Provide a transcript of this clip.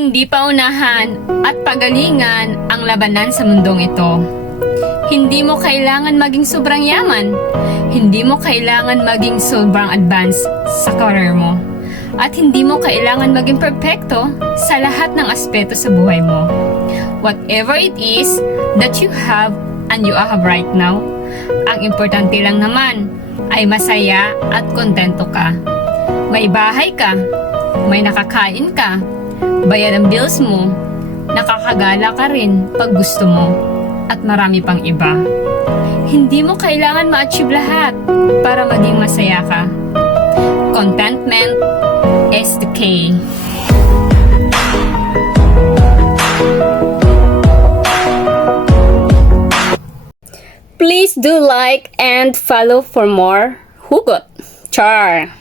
Hindi paunahan at pagalingan ang labanan sa mundong ito. Hindi mo kailangan maging sobrang yaman. Hindi mo kailangan maging sobrang advanced sa career mo. At hindi mo kailangan maging perpekto sa lahat ng aspeto sa buhay mo. Whatever it is that you have and you have right now, ang importante lang naman ay masaya at kontento ka. May bahay ka, may nakakain ka, bayad ang bills mo, nakakagala ka rin pag gusto mo, at marami pang iba. Hindi mo kailangan ma-achieve lahat para maging masaya ka. Contentment is the key. Please do like and follow for more Hugot. Char!